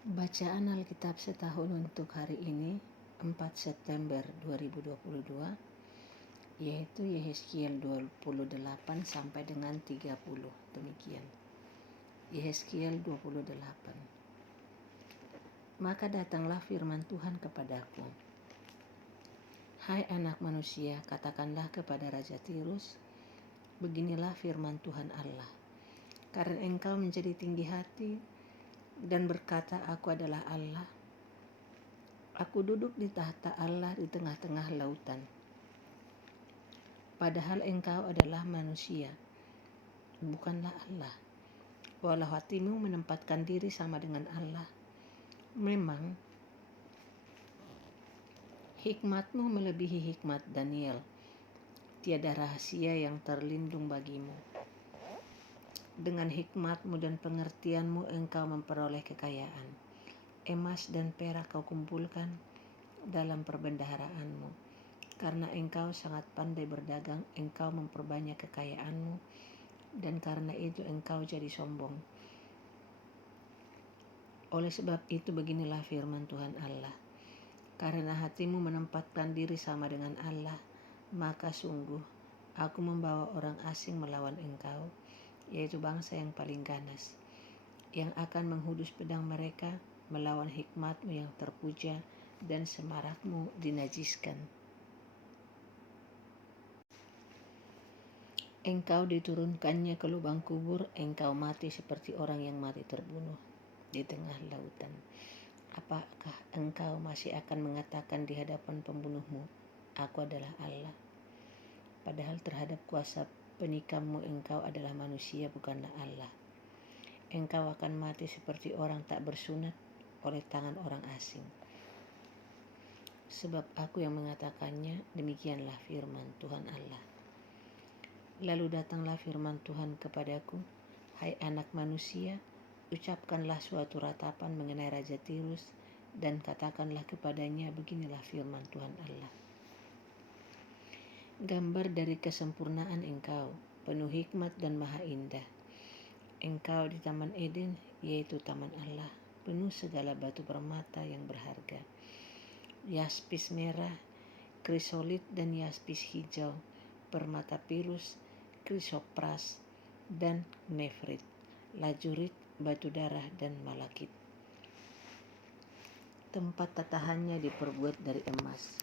Bacaan Alkitab setahun untuk hari ini 4 September 2022 yaitu Yehezkiel 28 sampai dengan 30. Demikian. Yehezkiel 28. Maka datanglah firman Tuhan kepadaku. Hai anak manusia, katakanlah kepada Raja Tirus, beginilah firman Tuhan Allah. Karena engkau menjadi tinggi hati dan berkata, aku adalah Allah. Aku duduk di tahta Allah di tengah-tengah lautan. Padahal engkau adalah manusia, bukanlah Allah. Walau hatimu menempatkan diri sama dengan Allah, memang hikmatmu melebihi hikmat Daniel. Tiada rahasia yang terlindung bagimu. Dengan hikmatmu dan pengertianmu engkau memperoleh kekayaan. Emas dan perak kau kumpulkan dalam perbendaharaanmu. Karena engkau sangat pandai berdagang, engkau memperbanyak kekayaanmu, dan karena itu engkau jadi sombong. Oleh sebab itu beginilah firman Tuhan Allah. Karena hatimu menempatkan diri sama dengan Allah, maka sungguh aku membawa orang asing melawan engkau, yaitu bangsa yang paling ganas, yang akan menghudus pedang mereka melawan hikmatmu yang terpuja dan semarakmu dinajiskan. Engkau diturunkannya ke lubang kubur, engkau mati seperti orang yang mati terbunuh di tengah lautan. Apakah engkau masih akan mengatakan di hadapan pembunuhmu, aku adalah Allah? Padahal terhadap kuasa penikammu engkau adalah manusia, bukanlah Allah. Engkau akan mati seperti orang tak bersunat oleh tangan orang asing. Sebab aku yang mengatakannya, demikianlah firman Tuhan Allah. Lalu datanglah firman Tuhan kepadaku, hai anak manusia, ucapkanlah suatu ratapan mengenai Raja Tirus, dan katakanlah kepadanya, beginilah firman Tuhan Allah. Gambar dari kesempurnaan engkau, penuh hikmat dan maha indah. Engkau di Taman Eden, yaitu Taman Allah, penuh segala batu permata yang berharga. Yaspis merah, krisolit dan yaspis hijau, permata pirus, krisopras, dan nefrit, lajurit, batu darah, dan malakit. Tempat tatahannya diperbuat dari emas,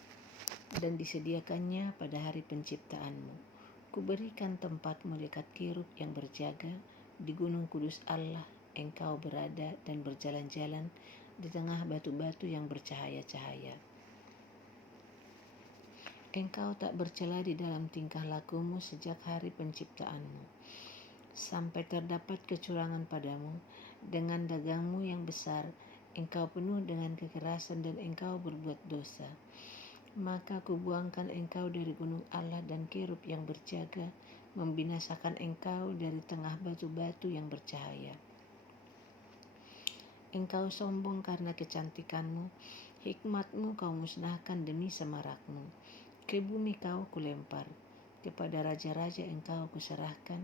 dan disediakannya pada hari penciptaanmu. Kuberikan tempatmu dekat kirub yang berjaga, di gunung kudus Allah engkau berada dan berjalan-jalan di tengah batu-batu yang bercahaya-cahaya. Engkau tak bercela di dalam tingkah lakumu sejak hari penciptaanmu, sampai terdapat kecurangan padamu. Dengan dagangmu yang besar, engkau penuh dengan kekerasan dan engkau berbuat dosa. Maka kubuangkan engkau dari gunung Allah dan kirub yang berjaga, membinasakan engkau dari tengah batu-batu yang bercahaya. Engkau sombong karena kecantikanmu, hikmatmu kau musnahkan demi semarakmu. Ke bumi kau kulempar, kepada raja-raja engkau kuserahkan,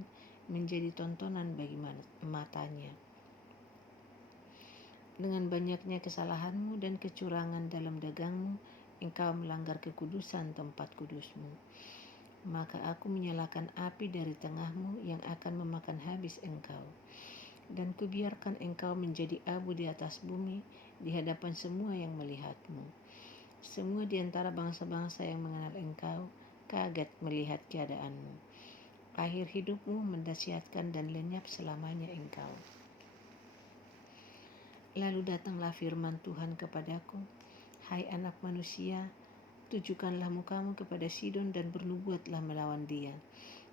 menjadi tontonan bagi matanya. Dengan banyaknya kesalahanmu dan kecurangan dalam dagangmu, engkau melanggar kekudusan tempat kudusmu. Maka aku menyalakan api dari tengahmu yang akan memakan habis engkau. Dan kubiarkan engkau menjadi abu di atas bumi, di hadapan semua yang melihatmu. Semua di antara bangsa-bangsa yang mengenal engkau kaget melihat keadaanmu. Akhir hidupmu mendahsyatkan dan lenyap selamanya engkau. Lalu datanglah firman Tuhan kepadaku, hai anak manusia, tujukanlah mukamu kepada Sidon dan bernubuatlah melawan dia.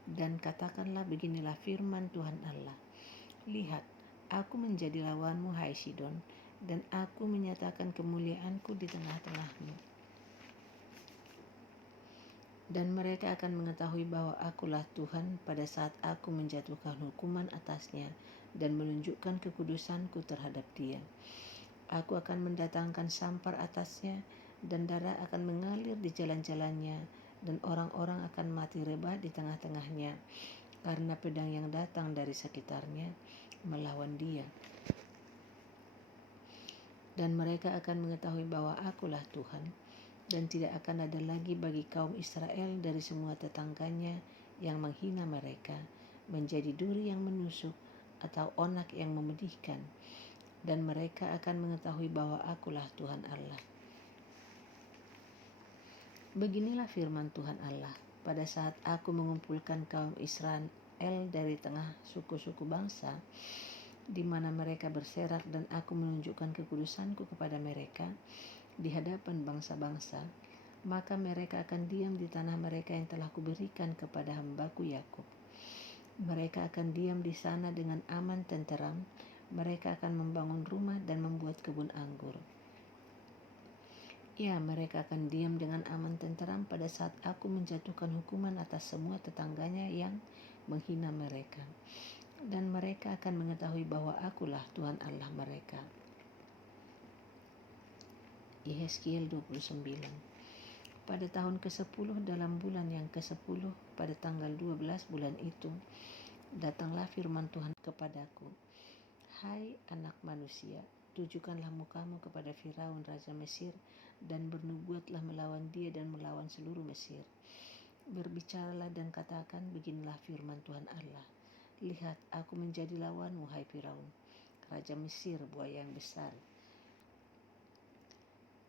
Dan katakanlah, beginilah firman Tuhan Allah. Lihat, aku menjadi lawanmu, hai Sidon, dan aku menyatakan kemuliaanku di tengah-tengahmu. Dan mereka akan mengetahui bahwa akulah Tuhan pada saat aku menjatuhkan hukuman atasnya dan menunjukkan kekudusanku terhadap dia. Aku akan mendatangkan sampar atasnya, dan darah akan mengalir di jalan-jalannya, dan orang-orang akan mati rebah di tengah-tengahnya, karena pedang yang datang dari sekitarnya melawan dia. Dan mereka akan mengetahui bahwa Akulah Tuhan, dan tidak akan ada lagi bagi kaum Israel dari semua tetangganya yang menghina mereka, menjadi duri yang menusuk atau onak yang memedihkan. Dan mereka akan mengetahui bahwa Akulah Tuhan Allah. Beginilah firman Tuhan Allah, pada saat aku mengumpulkan kaum Israel dari tengah suku-suku bangsa, di mana mereka berserak, dan aku menunjukkan kekudusanku kepada mereka di hadapan bangsa-bangsa, maka mereka akan diam di tanah mereka yang telah kuberikan kepada hambaku Yakub. Mereka akan diam di sana dengan aman tenteram. Mereka akan membangun rumah dan membuat kebun anggur. Ya, mereka akan diam dengan aman tenteram pada saat aku menjatuhkan hukuman atas semua tetangganya yang menghina mereka. Dan mereka akan mengetahui bahwa Akulah Tuhan Allah mereka. Yehezkiel 29. Pada tahun ke-10 dalam bulan yang ke-10, pada tanggal 12 bulan itu, datanglah firman Tuhan kepadaku. Hai anak manusia, tujukanlah mukamu kepada Firaun Raja Mesir, dan bernubuatlah melawan dia dan melawan seluruh Mesir. Berbicaralah dan katakan, beginilah firman Tuhan Allah. Lihat, aku menjadi lawanmu, hai Firaun, Raja Mesir, buaya yang besar,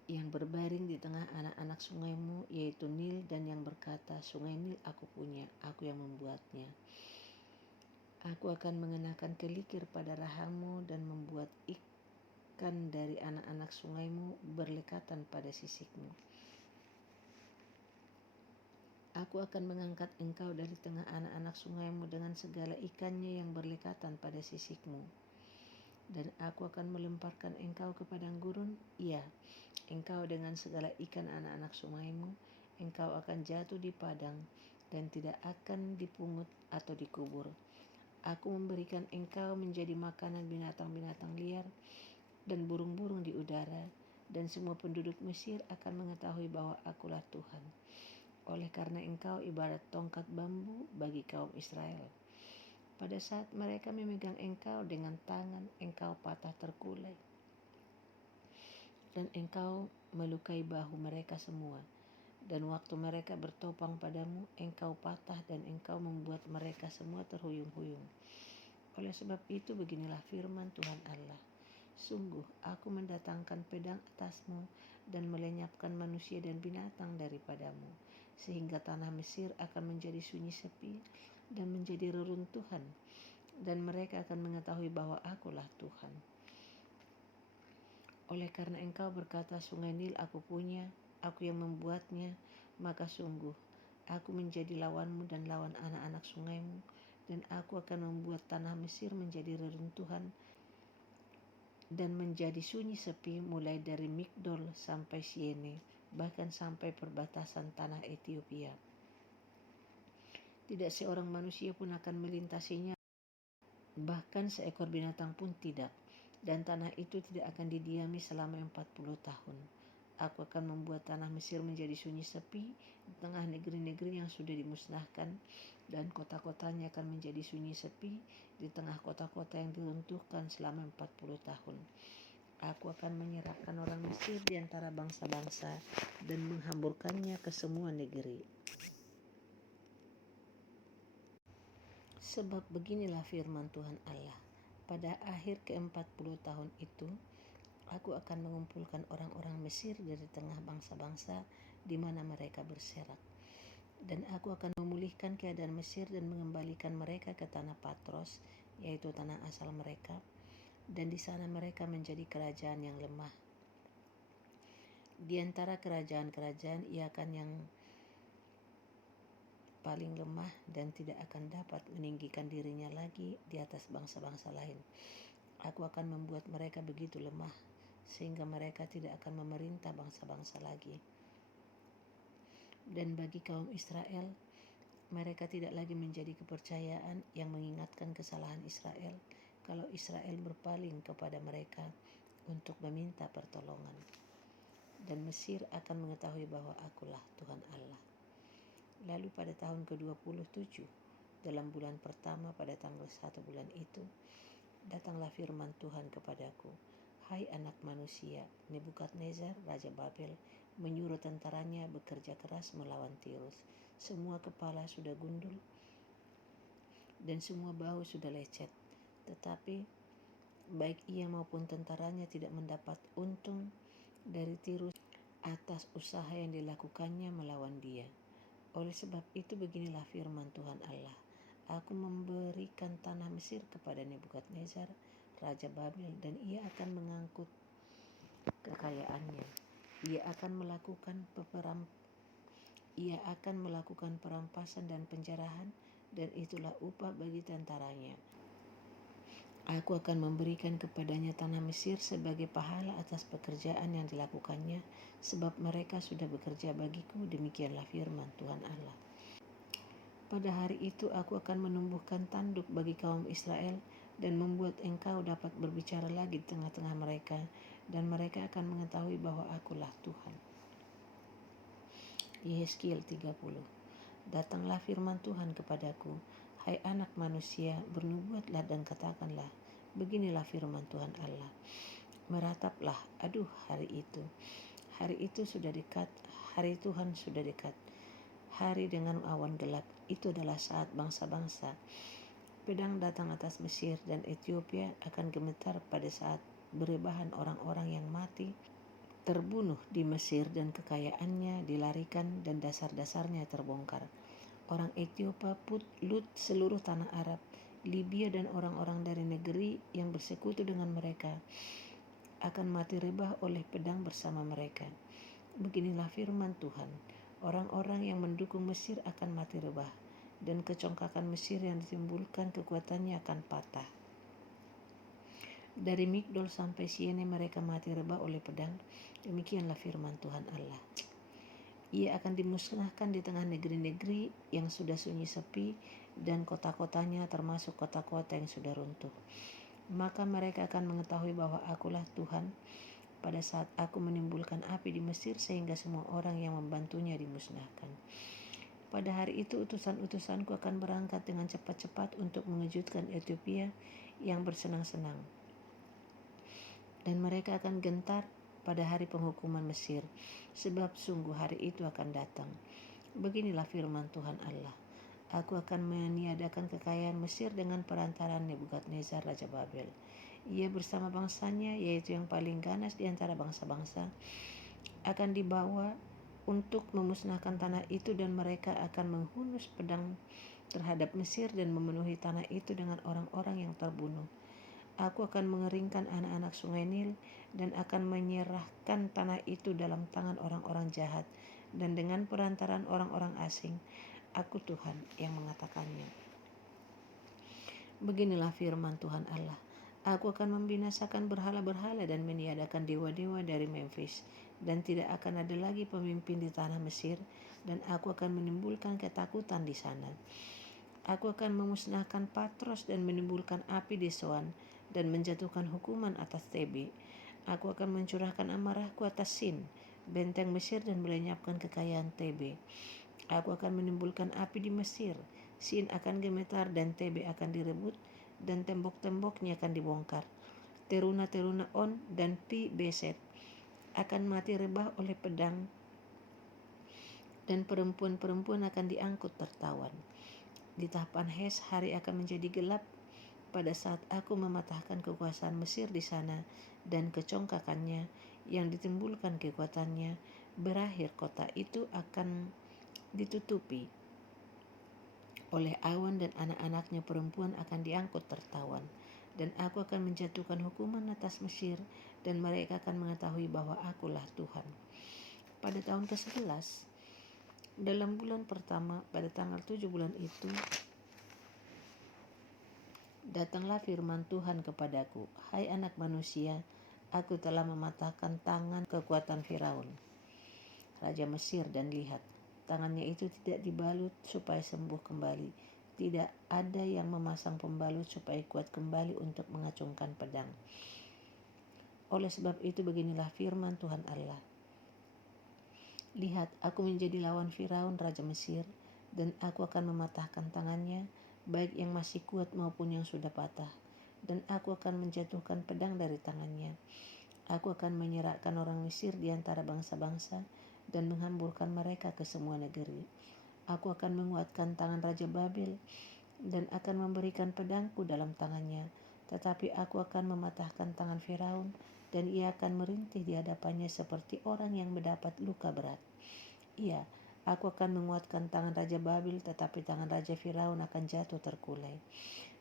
yang berbaring di tengah anak-anak sungaimu, yaitu Nil, dan yang berkata, sungai Nil aku punya, aku yang membuatnya. Aku akan mengenakan kelikir pada rahangmu dan membuat ikan dari anak-anak sungaimu berlekatan pada sisikmu. Aku akan mengangkat engkau dari tengah anak-anak sungaimu dengan segala ikannya yang berlekatan pada sisikmu. Dan aku akan melemparkan engkau ke padang gurun, ya, engkau dengan segala ikan anak-anak sungaimu, engkau akan jatuh di padang dan tidak akan dipungut atau dikubur. Aku memberikan engkau menjadi makanan binatang-binatang liar dan burung-burung di udara, dan semua penduduk Mesir akan mengetahui bahwa Akulah Tuhan. Oleh karena engkau ibarat tongkat bambu bagi kaum Israel. Pada saat mereka memegang engkau dengan tangan, engkau patah terkulai, dan engkau melukai bahu mereka semua. Dan waktu mereka bertopang padamu, engkau patah dan engkau membuat mereka semua terhuyung-huyung. Oleh sebab itu, beginilah firman Tuhan Allah. Sungguh, aku mendatangkan pedang atasmu dan melenyapkan manusia dan binatang daripadamu, sehingga tanah Mesir akan menjadi sunyi sepi dan menjadi reruntuhan, dan mereka akan mengetahui bahwa Akulah Tuhan. Oleh karena engkau berkata, sungai Nil aku punya, aku yang membuatnya, maka sungguh, aku menjadi lawanmu dan lawan anak-anak sungaimu, dan aku akan membuat tanah Mesir menjadi reruntuhan dan menjadi sunyi sepi, mulai dari Migdol sampai Siene, bahkan sampai perbatasan tanah Ethiopia. Tidak seorang manusia pun akan melintasinya, bahkan seekor binatang pun tidak, dan tanah itu tidak akan didiami selama 40 tahun. Aku akan membuat tanah Mesir menjadi sunyi sepi di tengah negeri-negeri yang sudah dimusnahkan, dan kota-kotanya akan menjadi sunyi sepi di tengah kota-kota yang diruntuhkan selama 40 tahun. Aku akan menyerahkan orang Mesir di antara bangsa-bangsa dan menghamburkannya ke semua negeri. Sebab beginilah firman Tuhan Allah, pada akhir ke-40 tahun itu, aku akan mengumpulkan orang-orang Mesir dari tengah bangsa-bangsa di mana mereka berserak. Dan aku akan memulihkan keadaan Mesir dan mengembalikan mereka ke tanah Patros, yaitu tanah asal mereka. Dan di sana mereka menjadi kerajaan yang lemah. Di antara kerajaan-kerajaan ia akan yang paling lemah dan tidak akan dapat meninggikan dirinya lagi di atas bangsa-bangsa lain. Aku akan membuat mereka begitu lemah sehingga mereka tidak akan memerintah bangsa-bangsa lagi. Dan bagi kaum Israel, mereka tidak lagi menjadi kepercayaan yang mengingatkan kesalahan Israel kalau Israel berpaling kepada mereka untuk meminta pertolongan. Dan Mesir akan mengetahui bahwa Akulah Tuhan Allah. Lalu pada tahun ke-27, dalam bulan pertama pada tanggal 1 bulan itu, datanglah firman Tuhan kepadaku. Hai anak manusia, Nebukadnezar, Raja Babel, menyuruh tentaranya bekerja keras melawan Tirus. Semua kepala sudah gundul dan semua bahu sudah lecet. Tetapi baik ia maupun tentaranya tidak mendapat untung dari Tirus atas usaha yang dilakukannya melawan dia. Oleh sebab itu beginilah firman Tuhan Allah. Aku memberikan tanah Mesir kepada Nebukadnezar, Raja Babel, dan ia akan mengangkut kekayaannya. Ia akan melakukan perampasan dan penjarahan, dan itulah upah bagi tentaranya. Aku akan memberikan kepadanya tanah Mesir sebagai pahala atas pekerjaan yang dilakukannya, sebab mereka sudah bekerja bagiku, demikianlah firman Tuhan Allah. Pada hari itu aku akan menumbuhkan tanduk bagi kaum Israel dan membuat engkau dapat berbicara lagi di tengah-tengah mereka, dan mereka akan mengetahui bahwa akulah Tuhan. Yehezkiel 30. Datanglah firman Tuhan kepadaku, hai anak manusia, bernubuatlah dan katakanlah, beginilah firman Tuhan Allah. Merataplah, aduh hari itu sudah dekat, hari Tuhan sudah dekat. Hari dengan awan gelap, itu adalah saat bangsa-bangsa. Pedang datang atas Mesir dan Ethiopia akan gemetar pada saat berebahan orang-orang yang mati, terbunuh di Mesir dan kekayaannya dilarikan dan dasar-dasarnya terbongkar. Orang Ethiopia, Lut, seluruh tanah Arab, Libya dan orang-orang dari negeri yang bersekutu dengan mereka akan mati rebah oleh pedang bersama mereka. Beginilah firman Tuhan, orang-orang yang mendukung Mesir akan mati rebah, dan kecongkakan Mesir yang ditimbulkan kekuatannya akan patah. Dari Migdol sampai Siene mereka mati rebah oleh pedang, demikianlah firman Tuhan Allah. Ia akan dimusnahkan di tengah negeri-negeri yang sudah sunyi sepi dan kota-kotanya termasuk kota-kota yang sudah runtuh. Maka mereka akan mengetahui bahwa akulah Tuhan pada saat aku menimbulkan api di Mesir sehingga semua orang yang membantunya dimusnahkan. Pada hari itu utusan-utusanku akan berangkat dengan cepat-cepat untuk mengejutkan Ethiopia yang bersenang-senang. Dan mereka akan gentar pada hari penghukuman Mesir, sebab sungguh hari itu akan datang. Beginilah firman Tuhan Allah. Aku akan meniadakan kekayaan Mesir dengan perantaraan Nebukadnezar Raja Babel. Ia bersama bangsanya, yaitu yang paling ganas di antara bangsa-bangsa, akan dibawa untuk memusnahkan tanah itu, dan mereka akan menghunus pedang terhadap Mesir dan memenuhi tanah itu dengan orang-orang yang terbunuh. Aku akan mengeringkan anak-anak sungai Nil dan akan menyerahkan tanah itu dalam tangan orang-orang jahat dan dengan perantaraan orang-orang asing. Aku Tuhan yang mengatakannya. Beginilah firman Tuhan Allah. Aku akan membinasakan berhala-berhala dan meniadakan dewa-dewa dari Memphis, dan tidak akan ada lagi pemimpin di tanah Mesir, dan aku akan menimbulkan ketakutan di sana. Aku akan memusnahkan Patros dan menimbulkan api di Soan dan menjatuhkan hukuman atas Tebe. Aku akan mencurahkan amarahku atas Sin, benteng Mesir, dan melenyapkan kekayaan Tebe. Aku akan menimbulkan api di Mesir. Sin akan gemetar dan Tebe akan direbut, dan tembok-temboknya akan dibongkar. Teruna-teruna On dan Pi Beset akan mati rebah oleh pedang, dan perempuan-perempuan akan diangkut tertawan. Di tahapan Hes hari akan menjadi gelap pada saat aku mematahkan kekuasaan Mesir di sana, dan kecongkakannya yang ditimbulkan kekuatannya berakhir. Kota itu akan ditutupi oleh awan, dan anak-anaknya perempuan akan diangkut tertawan. Dan aku akan menjatuhkan hukuman atas Mesir, dan mereka akan mengetahui bahwa akulah Tuhan. Pada tahun ke-11 dalam bulan pertama, pada tanggal 7 bulan itu, datanglah firman Tuhan kepadaku, hai anak manusia, aku telah mematahkan tangan kekuatan Firaun, Raja Mesir, dan lihat, tangannya itu tidak dibalut supaya sembuh kembali. Tidak ada yang memasang pembalut supaya kuat kembali untuk mengacungkan pedang. Oleh sebab itu beginilah firman Tuhan Allah. Lihat, aku menjadi lawan Firaun Raja Mesir, dan aku akan mematahkan tangannya, baik yang masih kuat maupun yang sudah patah. dan aku akan menjatuhkan pedang dari tangannya. Aku akan menyerahkan orang Mesir di antara bangsa-bangsa dan menghamburkan mereka ke semua negeri. Aku akan menguatkan tangan Raja Babel dan akan memberikan pedangku dalam tangannya. Tetapi aku akan mematahkan tangan Firaun dan ia akan merintih di hadapannya seperti orang yang mendapat luka berat. Iya, aku akan menguatkan tangan Raja Babel, tetapi tangan Raja Firaun akan jatuh terkulai.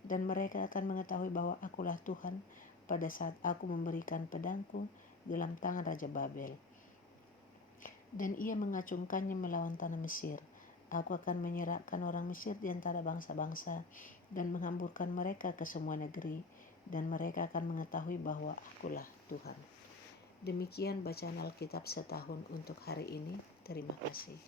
Dan mereka akan mengetahui bahwa akulah Tuhan pada saat aku memberikan pedangku dalam tangan Raja Babel. Dan ia mengacungkannya melawan tanah Mesir. Aku akan menyerahkan orang Mesir di antara bangsa-bangsa dan menghamburkan mereka ke semua negeri, dan mereka akan mengetahui bahwa akulah Tuhan. Demikian bacaan Alkitab setahun untuk hari ini. Terima kasih.